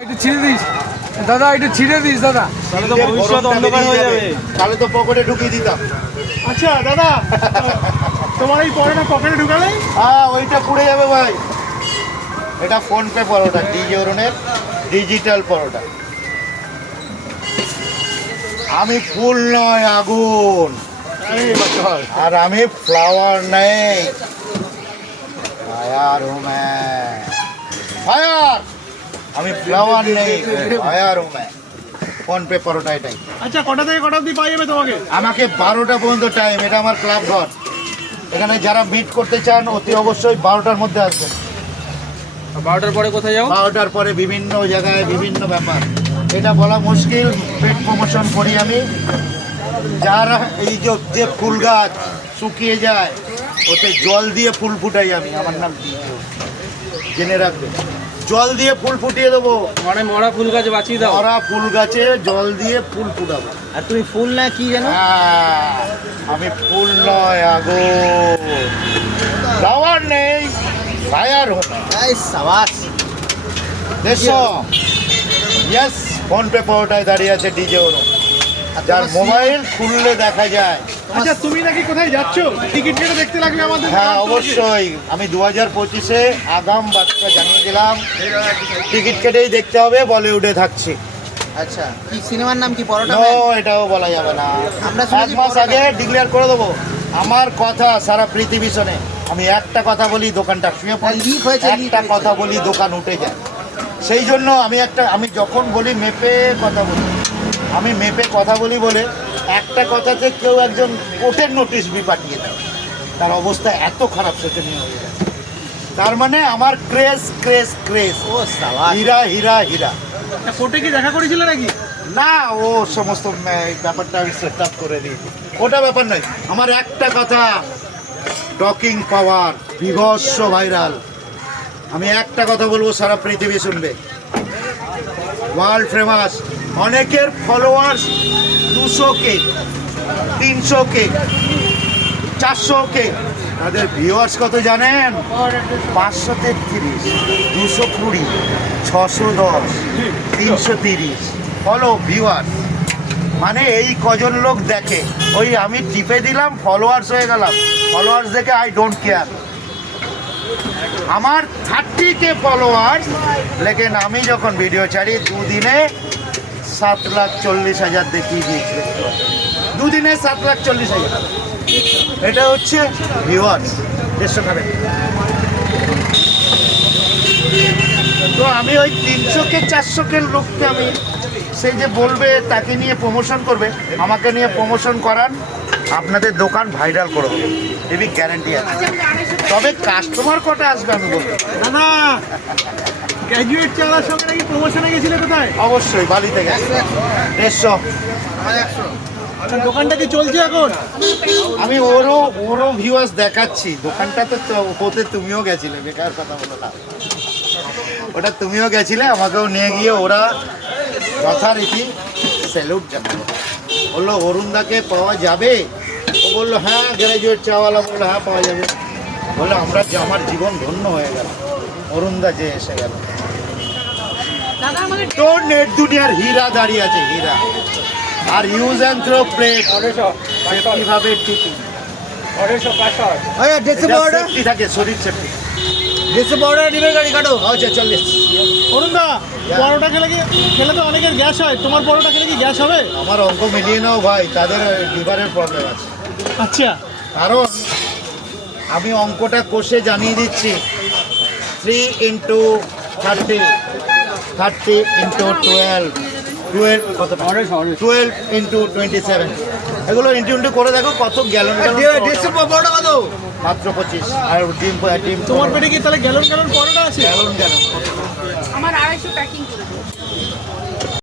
একটু ছিঁড়ে দিস। দাদা একটু ছিঁড়ে দিস দাদা। তাহলে তো ভবিষ্যৎ অন্ধকার হয়ে যাবে। তাহলে তো পকেটে ঢুকিয়ে দিতাম। আচ্ছা দাদা তোমার এই পরোটা পকেটে ঢুকালে হ্যাঁ ওইটা পুড়ে যাবে ভাই। এটা ফোন পে পরোটা ডিজি অরুণের ডিজিটাল পরোটা। আমি ফুল নয় আগুন। আর আমি ফ্লাওয়ার নেই। হুম ফায়ার আমি ফ্লাওয়ার নেই ফায়ার হুম ফোন পে পরোটা এটাই আচ্ছা কটা থেকে কটা অবধি পাওয়া যাবে তোমাকে? আমাকে বারোটা পর্যন্ত টাইম এটা আমার ক্লাব ঘর। এখানে যারা মিট করতে চান অতি অবশ্যই বারোটার মধ্যে আসবেন। বারোটার পরে কোথায় যাও? বারোটার পরে বিভিন্ন জায়গায় বিভিন্ন ব্যাপার। এটা বলা মুশকিল পেট প্রমোশন করি আমি। যারা এই যে যে ফুল গাছ শুকিয়ে যায় ওতে জল দিয়ে ফুল ফুটাই আমি। আমার নাম। জেনে রাখবে। জল দিয়ে ফুল ফুটিয়ে দেবো। মানে মরা ফুল গাছ বাঁচিয়ে দাও। মরা ফুল গাছে জল দিয়ে ফুল ফুটাবো। আর তুমি ফুল না কি জানো? আমি ফুল নয় আগো। ফ্লাওয়ার নেই ফায়ার হোক সাবাস। দেড়শো ইয়েস ফোন পে পাওয়াটায় দাঁড়িয়ে আছে ডিজে ওর যার মোবাইল খুললে দেখা যায়। আচ্ছা তুমি নাকি কোথায় যাচ্ছ? টিকিট কেটে দেখতে লাগলে আমাদের হ্যাঁ অবশ্যই। আমি দু হাজার পঁচিশে আগাম বাচ্চা জানিয়ে দিলাম। টিকিট কেটেই দেখতে হবে বলিউডে থাকছি। আচ্ছা কি সিনেমার নাম কি পরোটা নো ম্যান? এটাও বলা যাবে না। আমরা এক মাস আগে ডিক্লেয়ার করে দেবো। আমার কথা সারা পৃথিবী শোনে। আমি একটা কথা বলি দোকানটা শুয়ে পড়ে। একটা কথা বলি দোকান উঠে যায়। সেই জন্য আমি একটা আমি যখন বলি মেপে কথা বলি। আমি মেপে কথা বলি বলে একটা কথাতে কেউ একজন কোর্টের নোটিশ বি পাঠিয়ে দেয়। তার অবস্থা এত খারাপ শোচনীয় হয়ে যায়। তার মানে আমার ক্রেজ ক্রেজ ক্রেজ। ও হীরা হীরা হীরা। কোর্টে কি দেখা করেছিলে নাকি? না ও সমস্ত ব্যাপারটা আমি সেট আপ করে দিয়েছি। ওটা ব্যাপার নয় আমার একটা কথা। টকিং পাওয়ার বিভৎস ভাইরাল আমি একটা কথা বলব সারা পৃথিবী শুনবে। ওয়ার্ল্ড ফেমাস অনেকের ফলোয়ার্স দুশো কে তিনশো কে চারশো কে তাদের ভিউয়ার্স কত জানেন? পাঁচশো তেত্রিশ দুশো কুড়ি, ছশো দশ, তিনশো তিরিশ। ফলো ভিউয়ার্স মানে এই কজন লোক দেখে, ওই আমি টিপে দিলাম ফলোয়ার্স হয়ে গেলাম। ফলোয়ার্স দেখে আই ডোন্ট কেয়ার আমার থার্টি কে ফলোয়ার্স লেকিন আমি যখন ভিডিও ছাড়ি, দুদিনে সাত লাখ চল্লিশ হাজার দেখিয়ে দিয়েছি দুদিনে সাত লাখ চল্লিশ হাজার। এটা হচ্ছে ভিউয়ার্স দেড়শো খাবে তো আমি ওই তিনশোকে চারশোকে লোককে আমি সেই যে বলবে তাকে নিয়ে প্রমোশন করবে, আমাকে নিয়ে প্রমোশন করান, আপনাদের দোকান ভাইরাল করে এবি গ্যারান্টি আছে। তবে কাস্টমার কটা আসবে আমি বলব। দাদা গ্র্যাজুয়েট চালার সঙ্গে নাকি প্রমোশনে গেছিলে কোথায়? অবশ্যই বালিতে গেছে। দেড়শো। আচ্ছা, দোকানটা কি চলছে এখন? আমি ওরও ওরও ভিউয়ার্স দেখাচ্ছি। দোকানটা তো তো- হতে তুমিও গেছিলে বেকার কথা বলো না। ওটা তুমিও গেছিলে আমাকেও নিয়ে গিয়ে ওরা যথারীতি স্যালুট জানালো। বলল অরুণদাকে পাওয়া যাবে? ও বলল হ্যাঁ গ্র্যাজুয়েট চাওয়ালা। বলল হ্যাঁ পাওয়া যাবে। বলল আমরা যে আমার জীবন ধন্য হয়ে গেল। অরুণদা যে এসে গেল। তো নেট দুনিয়ার হীরা দাঁড়িয়ে আছে হীরা। আর ইউজ অ্যান্ড থ্রো প্লেট সেফটিভাবে টিপি? থাকে শরীর সেফটি ডিমের গাড়ি কাটো। আচ্ছা চল্লিশ। অরুণদা পরোটা খেলে কি খেলে তো অনেকের গ্যাস হয়। তোমার পরোটা খেলে কি গ্যাস হবে? আমার অঙ্ক মিলিয়ে নাও ভাই তাদের লিভারের প্রবলেম আছে। আচ্ছা। কারণ আমি অঙ্কটা কষে জানিয়ে দিচ্ছি। Three into thirty thirty into twelve twelve কত? টুয়েলভ ইন্টু টোয়েন্টি সেভেন এগুলো ইন্টু ইন্টু করে দেখো কত গ্যালন পরোটা। কত? মাত্র পঁচিশ। আর ডিম ডিম তোমার পেটে কি তাহলে গ্যালন গ্যালন পরোটা আছে? গ্যালন গ্যালন আমার আড়াইশো প্যাকিং করে